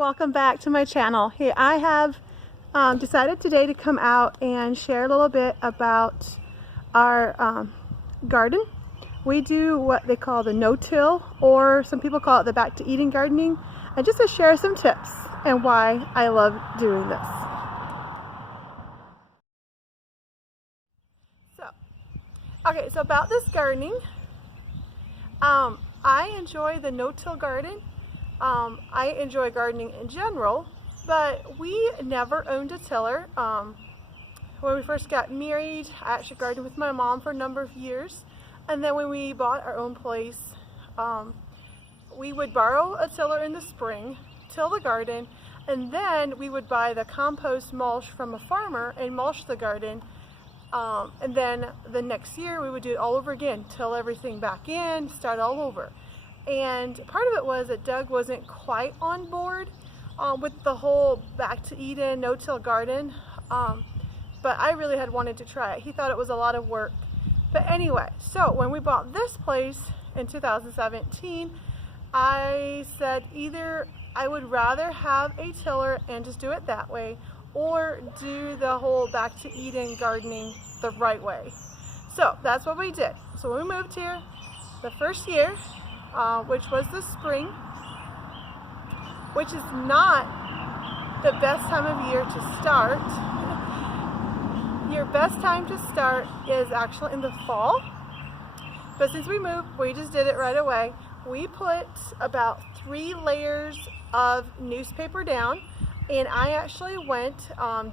welcome back to my channel. Hey, I have decided today to come out and share a little bit about our garden. We do what they call the no-till, or some people call it the back to Eden gardening, and just to share some tips and why I love doing this. So about this gardening, I enjoy the no-till garden. I enjoy gardening in general, but we never owned a tiller. When we first got married, I actually gardened with my mom for a number of years, and then when we bought our own place, we would borrow a tiller in the spring, till the garden, and then we would buy the compost mulch from a farmer and mulch the garden. And then the next year we would do it all over again, till everything back in, start all over. And part of it was that Doug wasn't quite on board with the whole back to Eden no-till garden, but I really had wanted to try it. He thought it was a lot of work. But anyway, so when we bought this place in 2017, I said either I would rather have a tiller and just do it that way, or do the whole back to Eden gardening the right way. So that's what we did. So when we moved here the first year, which was the spring, which is not the best time of year to start. Your best time to start is actually in the fall, but since we moved, we just did it right away. We put about 3 layers of newspaper down, and I actually went,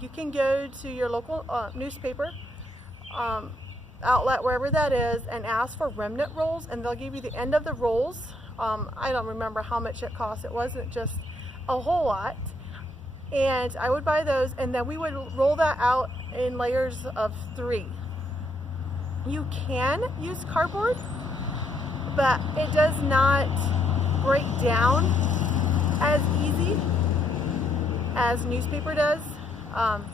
you can go to your local newspaper outlet, wherever that is, and ask for remnant rolls, and they'll give you the end of the rolls. I don't remember how much it cost. It wasn't just a whole lot. And I would buy those, and then we would roll that out in layers of 3. You can use cardboard, but it does not break down as easy as newspaper does.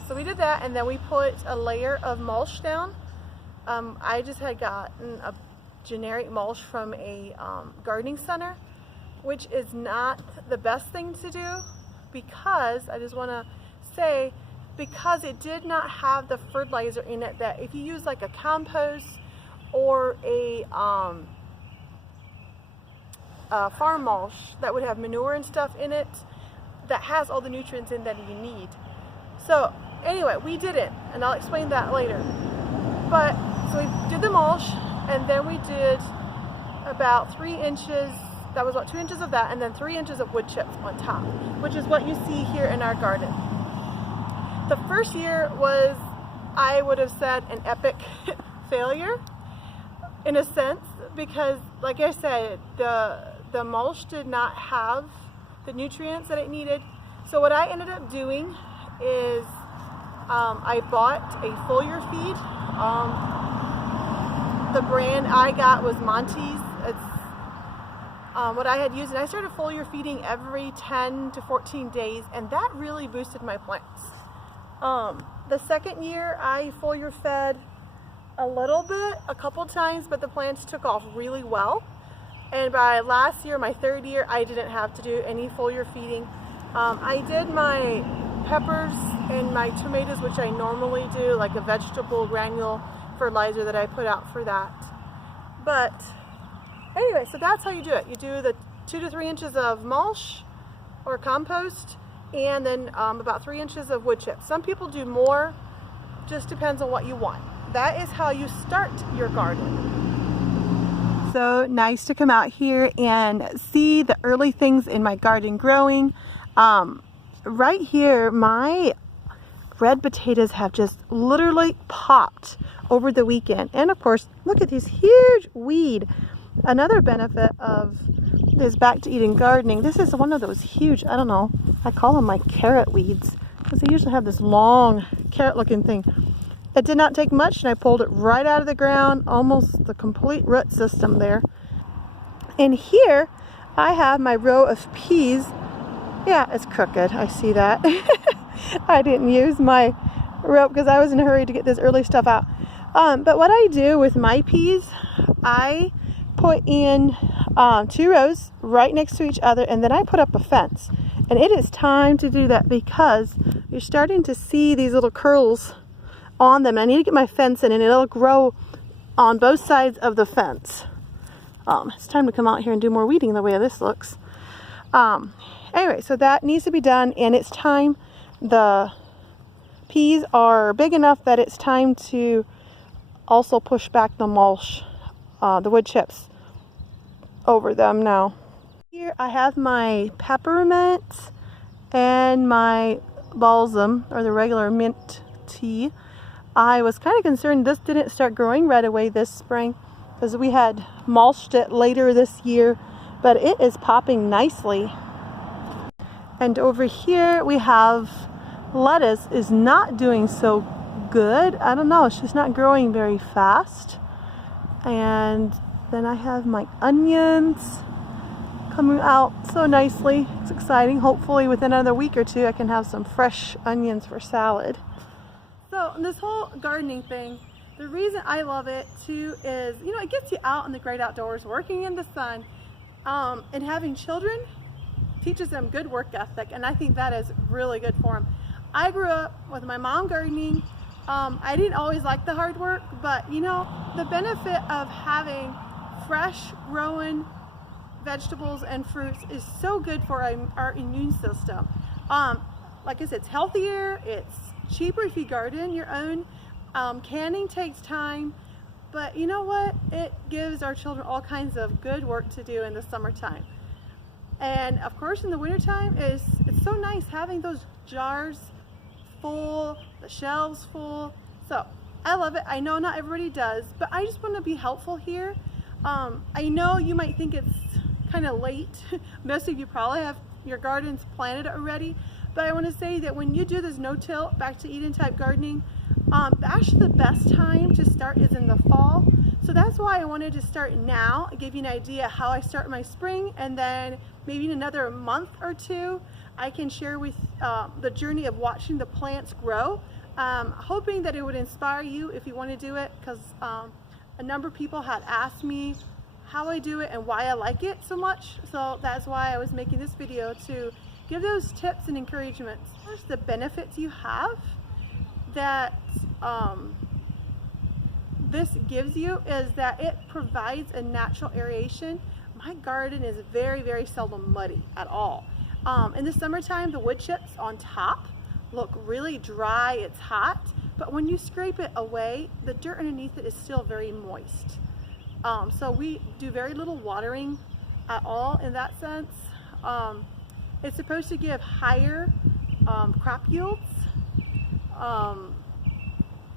So we did that, and then we put a layer of mulch down. I just had gotten a generic mulch from a gardening center, which is not the best thing to do, because I just want to say, because it did not have the fertilizer in it that if you use like a compost or a farm mulch that would have manure and stuff in it that has all the nutrients in that you need. So anyway, we did it, and I'll explain that later. But so we did the mulch, and then we did about 3 inches. That was about 2 inches of that, and then 3 inches of wood chips on top, which is what you see here in our garden. The first year was, I would have said, an epic failure in a sense, because like I said, the mulch did not have the nutrients that it needed. So what I ended up doing is I bought a foliar feed. The brand I got was Monty's. It's what I had used, and I started foliar feeding every 10 to 14 days, and that really boosted my plants. The second year I foliar fed a little bit, a couple times, but the plants took off really well. And by last year, my 3rd year, I didn't have to do any foliar feeding. I did my peppers and my tomatoes, which I normally do, like a vegetable granule fertilizer that I put out for that. But anyway, so that's how you do it. You do the 2 to 3 inches of mulch or compost, and then about 3 inches of wood chips. Some people do more, just depends on what you want. That is how you start your garden. So nice to come out here and see the early things in my garden growing. Right here, my red potatoes have just literally popped over the weekend. And of course, look at these huge weed. Another benefit of this back to Eden gardening, this is one of those huge, I don't know, I call them like carrot weeds, because they usually have this long carrot looking thing. It did not take much, and I pulled it right out of the ground, almost the complete root system there. And here I have my row of peas. Yeah, it's crooked, I see that. I didn't use my rope because I was in a hurry to get this early stuff out. But what I do with my peas, I put in 2 rows right next to each other, and then I put up a fence. And it is time to do that because you're starting to see these little curls on them. I need to get my fence in, and it'll grow on both sides of the fence. It's time to come out here and do more weeding the way this looks. Anyway, so that needs to be done, and it's time. The peas are big enough that it's time to also push back the mulch, the wood chips over them now. Here I have my peppermint and my balsam, or the regular mint tea. I was kind of concerned this didn't start growing right away this spring because we had mulched it later this year, but it is popping nicely. And over here we have lettuce is not doing so good. I don't know, it's just not growing very fast. And then I have my onions coming out so nicely. It's exciting. Hopefully within another week or two I can have some fresh onions for salad. So this whole gardening thing, the reason I love it too is, you know, it gets you out in the great outdoors, working in the sun, and having children teaches them good work ethic, and I think that is really good for them. I grew up with my mom gardening. I didn't always like the hard work, but you know, the benefit of having fresh growing vegetables and fruits is so good for our immune system. Like I said, it's healthier, it's cheaper if you garden your own. Canning takes time, but you know what? It gives our children all kinds of good work to do in the summertime. And of course in the wintertime, it's so nice having those jars full, the shelves full. So I love it. I know not everybody does, but I just want to be helpful here. I know you might think it's kind of late. Most of you probably have your gardens planted already, but I want to say that when you do this no-till, back to Eden type gardening, actually the best time to start is in the fall. So that's why I wanted to start now, give you an idea how I start my spring, and then maybe in another month or two I can share with the journey of watching the plants grow. Hoping that it would inspire you if you want to do it, because a number of people had asked me how I do it and why I like it so much. So that's why I was making this video, to give those tips and encouragements. First, the benefits you have that this gives you is that it provides a natural aeration. My garden is very, very seldom muddy at all. In the summertime, the wood chips on top look really dry, it's hot, but when you scrape it away, the dirt underneath it is still very moist. So we do very little watering at all in that sense. It's supposed to give higher crop yields.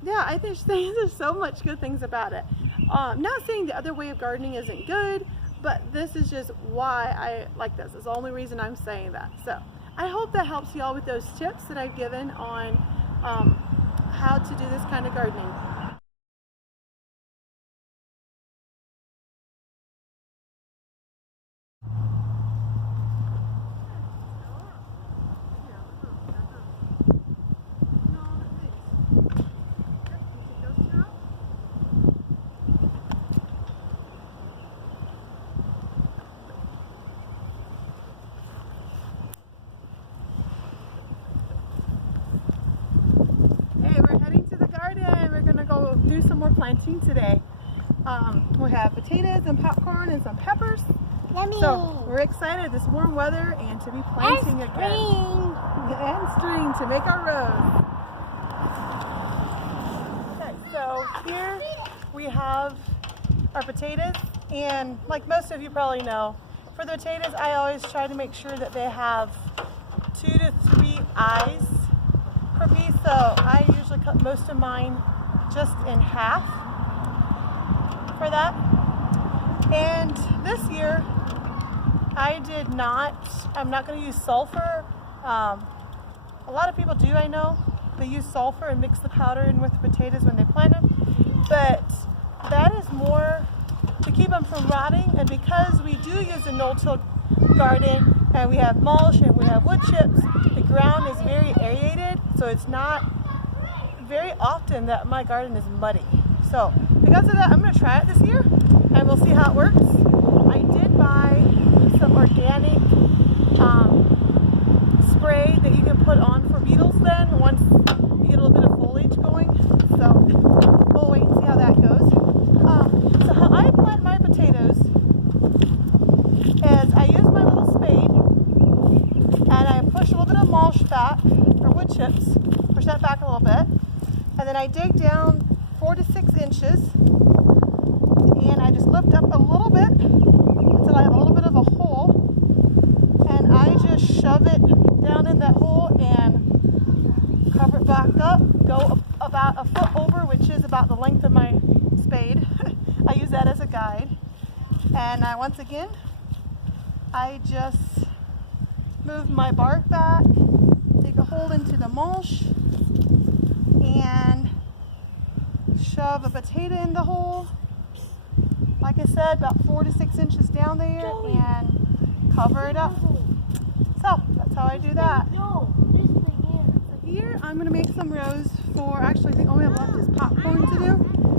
Yeah, I think there's so much good things about it. Not saying the other way of gardening isn't good, but this is just why I like this. It's the only reason I'm saying that. So I hope that helps you all with those tips that I've given on how to do this kind of gardening. Do some more planting today. We have potatoes and popcorn and some peppers. Yummy. So we're excited this warm weather and to be planting again. And string to make our rows. Okay, so here we have our potatoes, and like most of you probably know, for the potatoes I always try to make sure that they have 2 to 3 eyes per piece. So I usually cut most of mine just in half for that. And this year I'm not going to use sulfur. A lot of people do, I know. They use sulfur and mix the powder in with the potatoes when they plant them. But that is more to keep them from rotting. And because we do use a no-till garden, and we have mulch and we have wood chips, the ground is very aerated, so it's not very often that my garden is muddy. So because of that, I'm going to try it this year and we'll see how it works. I did buy some organic that you can put on for beetles then once you get a little bit of foliage going. So we'll wait and see how that goes. So how I plant my potatoes is I use my little spade and I push a little bit of mulch back, or wood chips, push that back a little bit, and then I dig down 4 to 6 inches and I just lift up a little bit until I have a little bit of a hole, and I just shove it down in that hole and cover it back up, go about a foot over, which is about the length of my spade. I use that as a guide, and once again I just move my bark back, dig a hole into the mulch, and shove a potato in the hole. Like I said, about 4 to 6 inches down there, and cover it up. So that's how I do that. So here I'm going to make some rows for, actually I think all we have left is popcorn to do.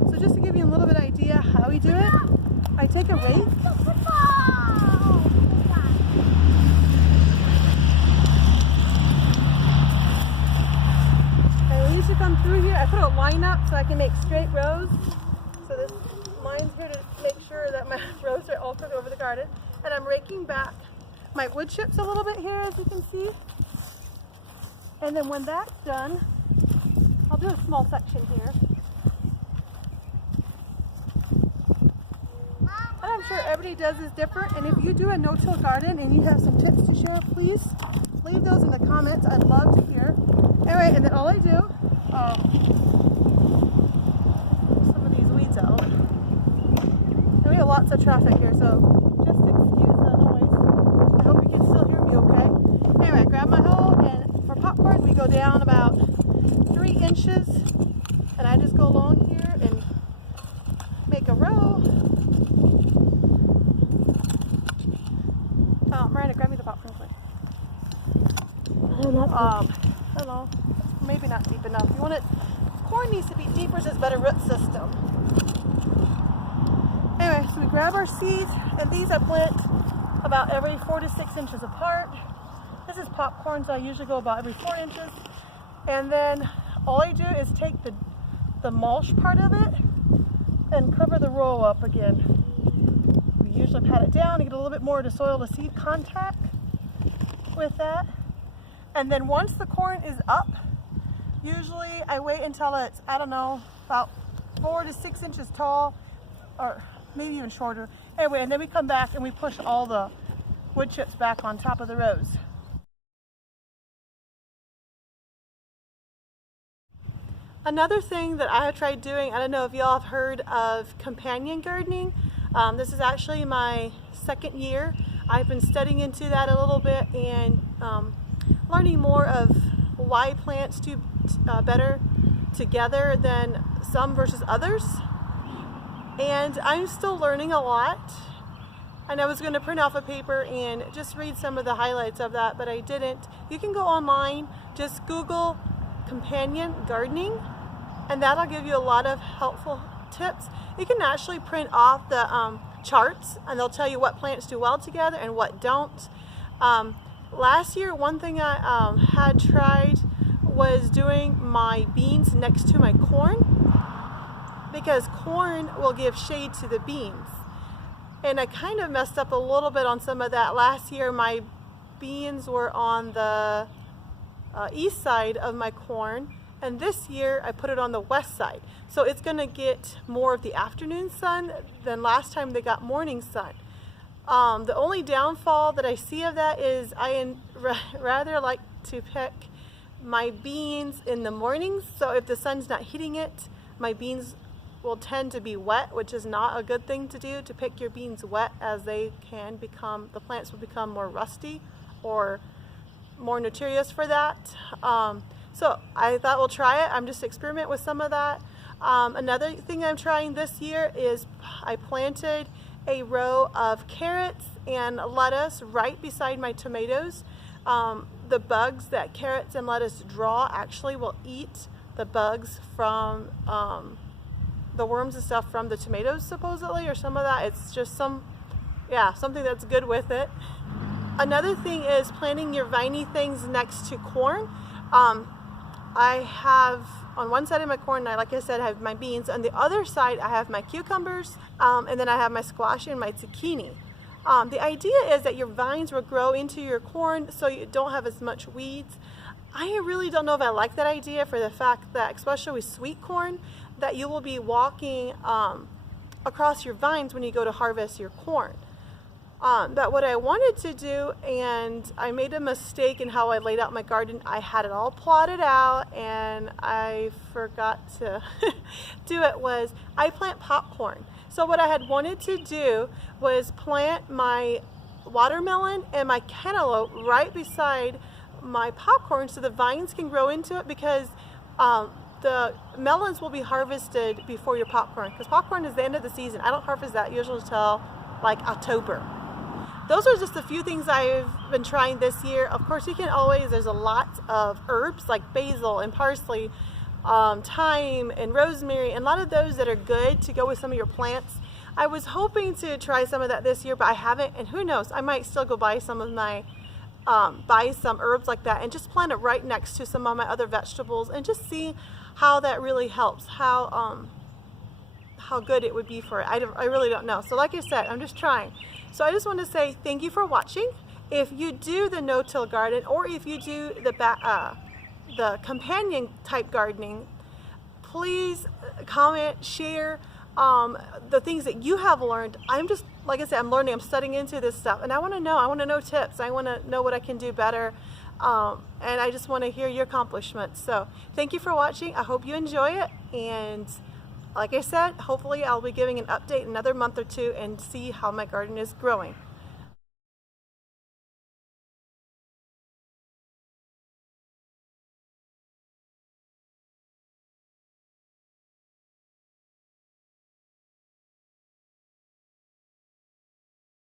So just to give you a little bit idea how we do it, I take a rake. And we need to come through here. I put a line up so I can make straight rows. So this line's here to make sure that my rows are all covered over the garden. And I'm raking back my wood chips a little bit here, as you can see. And then when that's done, I'll do a small section here. And I'm sure everybody does this different, and if you do a no-till garden and you have some tips to share, please leave those in the comments. I'd love to hear. Anyway, and then all I do, some of these weeds out. And we have lots of traffic here, so just excuse the noise. I hope you can still hear me okay. Anyway, I grab my hoe, and for popcorn we go down about 3 inches, and I just go along here and make a row. Miranda, grab me the popcorn quick. Hello. Maybe not deep enough. You want it, corn needs to be deeper so it's better root system. Anyway, so we grab our seeds, and these I plant about every 4 to 6 inches apart. This is popcorn, so I usually go about every 4 inches. And then all I do is take the mulch part of it and cover the row up again. We usually pat it down to get a little bit more of the soil to seed contact with that. And then once the corn is up, usually I wait until it's, I don't know, about 4 to 6 inches tall, or maybe even shorter. Anyway, and then we come back and we push all the wood chips back on top of the rows. Another thing that I have tried doing, I don't know if y'all have heard of companion gardening. This is actually my 2nd year. I've been studying into that a little bit and learning more of why plants do better together than some versus others. And I'm still learning a lot. And I was going to print off a paper and just read some of the highlights of that, but I didn't. You can go online, just Google companion gardening, and that'll give you a lot of helpful tips. You can actually print off the charts, and they'll tell you what plants do well together and what don't. Last year, one thing I had tried was doing my beans next to my corn, because corn will give shade to the beans. And I kind of messed up a little bit on some of that. Last year my beans were on the east side of my corn, and this year I put it on the west side. So it's going to get more of the afternoon sun than last time they got morning sun. The only downfall that I see of that is I rather like to pick my beans in the mornings. So if the sun's not hitting it, my beans will tend to be wet, which is not a good thing to do, to pick your beans wet, as they can become, the plants will become more rusty or more notorious for that. So I thought we'll try it. I'm just experiment with some of that. Another thing I'm trying this year is I planted a row of carrots and lettuce right beside my tomatoes. The bugs that carrots and lettuce draw actually will eat the bugs from the worms and stuff from the tomatoes, supposedly, or some of that. It's just something that's good with it. Another thing is planting your viney things next to corn. I have on one side of my corn, like I said, I have my beans. On the other side, I have my cucumbers, and then I have my squash and my zucchini. The idea is that your vines will grow into your corn so you don't have as much weeds. I really don't know if I like that idea for the fact that, especially with sweet corn, that you will be walking across your vines when you go to harvest your corn. But what I wanted to do, and I made a mistake in how I laid out my garden. I had it all plotted out and I forgot to do it, was I plant popcorn. So what I had wanted to do was plant my watermelon and my cantaloupe right beside my popcorn so the vines can grow into it, because the melons will be harvested before your popcorn, because popcorn is the end of the season. I don't harvest that usually until like October. Those are just a few things I've been trying this year. Of course, you can always, there's a lot of herbs like basil and parsley, thyme and rosemary, and a lot of those that are good to go with some of your plants. I was hoping to try some of that this year, but I haven't, and who knows, I might still go buy some of my, buy some herbs like that and just plant it right next to some of my other vegetables and just see how that really helps, how good it would be for it. I really don't know. So like I said, I'm just trying. So I just want to say thank you for watching. If you do the no-till garden, or if you do the companion type gardening, please comment, share the things that you have learned. I'm just, like I said, I'm learning, I'm studying into this stuff, and I want to know tips. I want to know what I can do better, and I just want to hear your accomplishments. So thank you for watching. I hope you enjoy it, and like I said, hopefully I'll be giving an update in another month or two and see how my garden is growing.